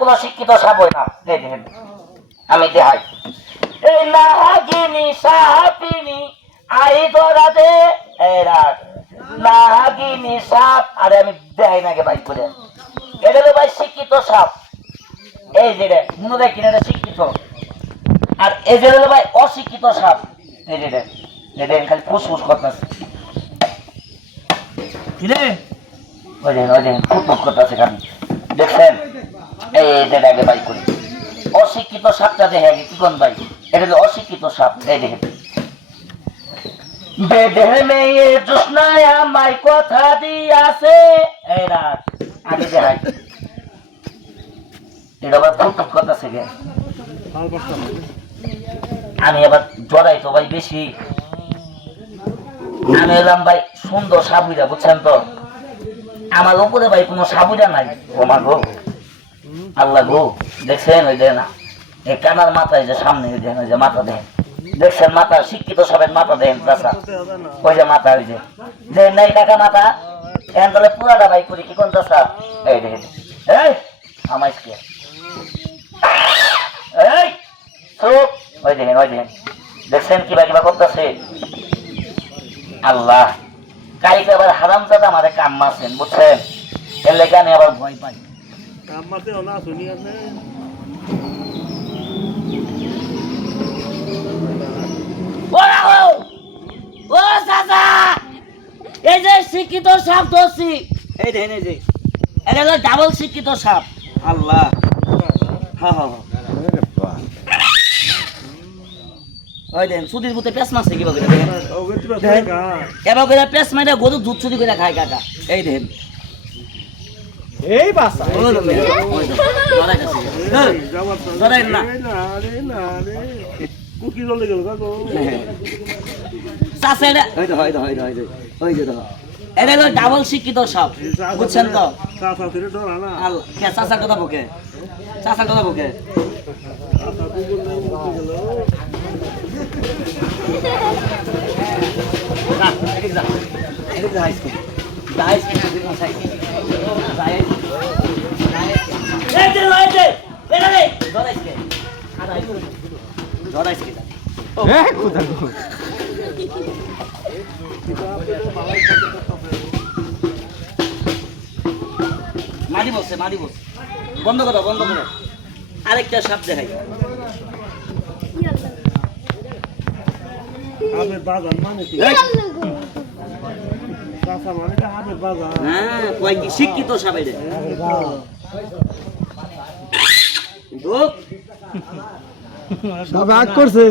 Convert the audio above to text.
কোনো শিক্ষিত সাপ হয় না। আমি দেখাই এই নাগিনী সাপিনী আই ধরাতে এরা নাগিনী সাপ। আরে আমি দেখাই নাকি ভাই করে এটা হলো ভাই শিক্ষিত সাপ। এই যে মনে দেখি না শিক্ষিত, আর এই যে হলো ভাই অশিক্ষিত সাপ। এই যে দেখেন খালি ফুসফুস করতেছে, ওই দেখেন ফুটফুট করতেছে খালি, দেখছেন? এই যে আগে ভাই করি অশিক্ষিত সাপটা দেখে কি কোন ভাই, এটা হলো অশিক্ষিত সাপ। এই দেখেন বেদে মেয়ে জোৎস্নায় আমায় কথা দিয়াছে এরা আগে দেখাই এটা আবার ফুটফুট করতেছে গে। আমি আবার জড়াই তো ভাই বেশি, আমি এলাম ভাই সুন্দর সাবুরা, বুঝছেন তো? আমার উপরে ভাই কোনো সাবুরা নাই। ও মা গো, আল্লাহ গো, দেখছেন? ওই দেয় না এই কানার মাথায় যে সামনে দেন, ওই যে মাথা দেন, দেখছেন? মাথা শিক্ষিত সবের মাথা দেন চাষা, ওই যে মাথা, ওই যে দেন নাই কাকা মাথা এখন তাহলে পুরাটা ভাই করি কি কোন চাষা? এই দেখেন এই আমাইকে এই চুপ, ওই দেখেন ওই দেখেন, দেখছেন কিবা কিবা করতেছে? আল্লাহ, কালকে আবার হারাম দাদা আমাদের কাম মারছেন, বুঝছেন? এর লেগে আমি আবার ভয় পাই। এই যে শিক্ষিত সাপ ধরছি, এই দেখেন এই যে এটা হলো ডাবল শিক্ষিত সাপ। আল্লাহ, হ্যাঁ হ্যাঁ ওই দেন সুদির বুতে পেঁচ মারছে কিবা করে, দেখেন এবার করে পেঁচ মাইরা গরুর দুধ চুরি করে খায় কাকা। এই দেখেন এই বাসা না কুকি জলে গেল কাকু চাচা, এটা ওই যে এটা হলো ডাবল শিক্ষিত সাপ, বুঝছেন তো? চাচার কথা বকে, চাচার কথা বকে মারি বসে বন্ধ করো আরেকটা সাপ দেখাই। শিক্ষিত সাপ ভাগ করছে।